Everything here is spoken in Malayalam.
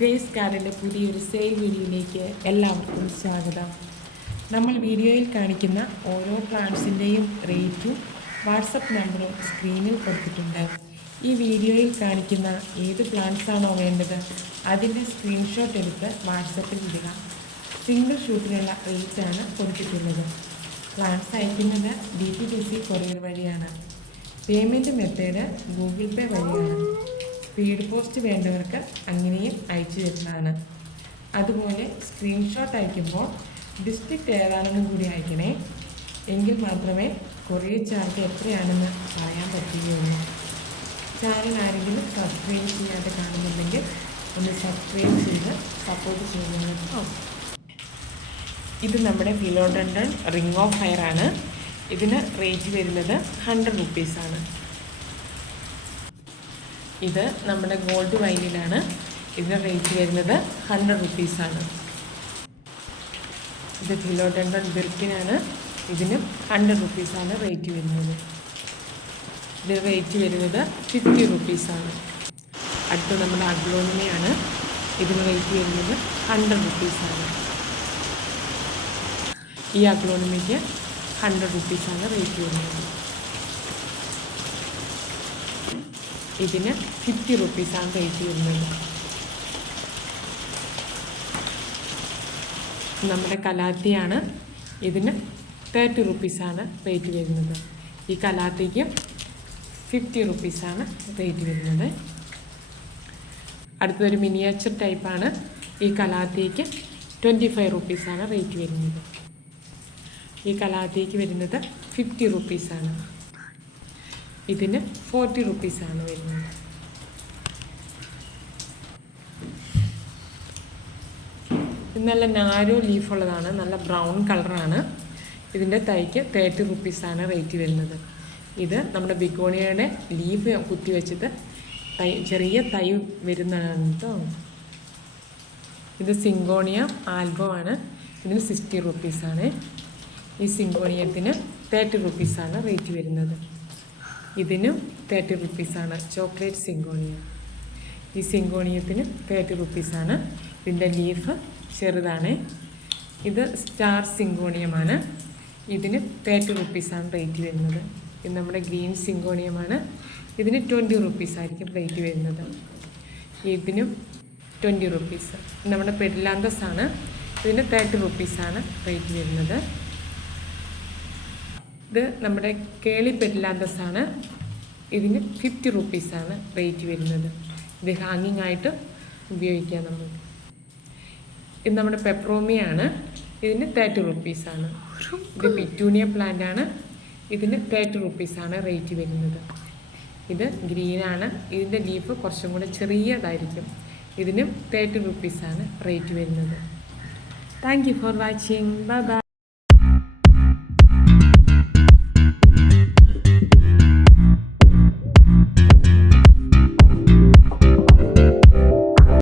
ഗ്രേസ് ഗാർഡൻ്റെ പുതിയൊരു സെയിൽ വീഡിയോയിലേക്ക് എല്ലാവർക്കും സ്വാഗതം. നമ്മൾ വീഡിയോയിൽ കാണിക്കുന്ന ഓരോ പ്ലാന്റ്സിൻ്റെയും റേറ്റും വാട്സപ്പ് നമ്പറും സ്ക്രീനിൽ കൊടുത്തിട്ടുണ്ട്. ഈ വീഡിയോയിൽ കാണിക്കുന്ന ഏത് പ്ലാന്റ്സ് ആണോ വേണ്ടത് അതിൻ്റെ സ്ക്രീൻഷോട്ട് എടുത്ത് വാട്സപ്പിൽ ഇടുക. സിംഗിൾ ഷൂട്ടിനുള്ള റേറ്റാണ് കൊടുത്തിട്ടുള്ളത്. പ്ലാന്റ്സ് അയക്കുന്നത് DTDC കൊറിയർ വഴിയാണ്. പേയ്മെൻറ്റ് മെത്തേഡ് ഗൂഗിൾ പേ വഴിയാണ്. സ്പീഡ് പോസ്റ്റ് വേണ്ടവർക്ക് അങ്ങനെയും അയച്ചു തരുന്നതാണ്. അതുപോലെ സ്ക്രീൻഷോട്ട് അയക്കുമ്പോൾ ഡിസ്ട്രിക്റ്റ് ഏതാണെന്നും കൂടി അയക്കണേ. എങ്കിൽ മാത്രമേ കൊറിയർ ചാർജ് എത്രയാണെന്ന് പറയാൻ പറ്റുകയുള്ളൂ. ചാനൽ ആരെങ്കിലും സബ്സ്ക്രൈബ് ചെയ്യാതെ കാണുന്നുണ്ടെങ്കിൽ ഒന്ന് സബ്സ്ക്രൈബ് ചെയ്ത് സപ്പോർട്ട് ചെയ്യുന്നത്. ഇത് നമ്മുടെ ഫിലോഡൻഡ്രൺ റിംഗ് ഓഫ് ഫയർ ആണ്. ഇതിന് റേറ്റ് വരുന്നത് 100 റുപ്പീസാണ്. ഇത് നമ്മുടെ ഗോൾഡ് വൈനിലാണ്. ഇതിന് റേറ്റ് വരുന്നത് 100 റുപ്പീസാണ്. ഇത് ഫിലോഡൻഡ്രൺ ബിർക്കിനാണ്. ഇതിന് 100 റുപ്പീസാണ് റേറ്റ് വരുന്നത്. ഇതിന് റേറ്റ് വരുന്നത് 50 റുപ്പീസാണ്. അടുത്ത് നമ്മുടെ അഗ്ലോണിമയാണ്. ഇതിന് റേറ്റ് വരുന്നത് 100 റുപ്പീസാണ്. ഈ അഗ്ലോണിമയ്ക്ക് 100 റുപ്പീസാണ് റേറ്റ് വരുന്നത്. ഇതിന് 50 റുപ്പീസാണ് റേറ്റ് വരുന്നത്. നമ്മുടെ കലാത്തിയാണ്. ഇതിന് 30 റുപ്പീസാണ് റേറ്റ് വരുന്നത്. ഈ കലാത്തിക്ക് 50 റുപ്പീസാണ് റേറ്റ് വരുന്നത്. അടുത്തൊരു മിനിയേച്ചർ ടൈപ്പാണ്. ഈ കലാത്തിക്ക് 25 റുപ്പീസാണ് റേറ്റ് വരുന്നത്. ഈ കലാത്തിക്ക് വരുന്നത് 50 റുപ്പീസാണ്. ഇതിന് 40 റുപ്പീസാണ് വരുന്നത്. ഇത് നല്ല നാരോ ലീഫുള്ളതാണ്. നല്ല ബ്രൗൺ കളറാണ്. ഇതിൻ്റെ തൈക്ക് 30 റുപ്പീസാണ് റേറ്റ് വരുന്നത്. ഇത് നമ്മുടെ ബിഗോണിയയുടെ ലീഫ് കുത്തി വെച്ചിട്ട് ചെറിയ തൈ വരുന്നതാണ് കേട്ടോ. ഇത് സിങ്കോണിയ ആൽബോ ആണ്. ഇതിന് 60 റുപ്പീസാണ്. ഈ സിങ്കോണിയത്തിന് 30 റുപ്പീസാണ് റേറ്റ് വരുന്നത്. ഇതിനും 30 റുപ്പീസാണ്. Chocolate syngonia. ഈ സിങ്കോണിയത്തിന് 30 റുപ്പീസാണ്. ഇതിൻ്റെ ലീഫ് ചെറുതാണ്. ഇത് സ്റ്റാർ സിങ്കോണിയമാണ്. ഇതിന് 30 റുപ്പീസാണ് റേറ്റ് വരുന്നത്. ഇത് നമ്മുടെ ഗ്രീൻ സിങ്കോണിയമാണ്. ഇതിന് 20 റുപ്പീസായിരിക്കും റേറ്റ് വരുന്നത്. ഇതിനും 20 റുപ്പീസ്. നമ്മുടെ പെഡിലാന്തസ് ആണ്. ഇതിന് 30 റുപ്പീസാണ് റേറ്റ് വരുന്നത്. ഇത് നമ്മുടെ കേളി പെഡിലാന്തസ് ആണ്. ഇതിന് 50 റുപ്പീസാണ് റേറ്റ് വരുന്നത്. ഇത് ഹാങ്ങിങ് ആയിട്ട് ഉപയോഗിക്കാം നമുക്ക്. ഇത് നമ്മുടെ പെപ്രോമിയാണ്. ഇതിന് 30 റുപ്പീസാണ്. ഇത് പിറ്റൂണിയ പ്ലാന്റ് ആണ്. ഇതിന് 30 റുപ്പീസാണ് റേറ്റ് വരുന്നത്. ഇത് ഗ്രീനാണ്. ഇതിൻ്റെ ലീഫ് കുറച്ചും കൂടെ ചെറിയതായിരിക്കും. ഇതിനും 30 റുപ്പീസാണ് റേറ്റ് വരുന്നത്. Thank you for watching. Bye bye.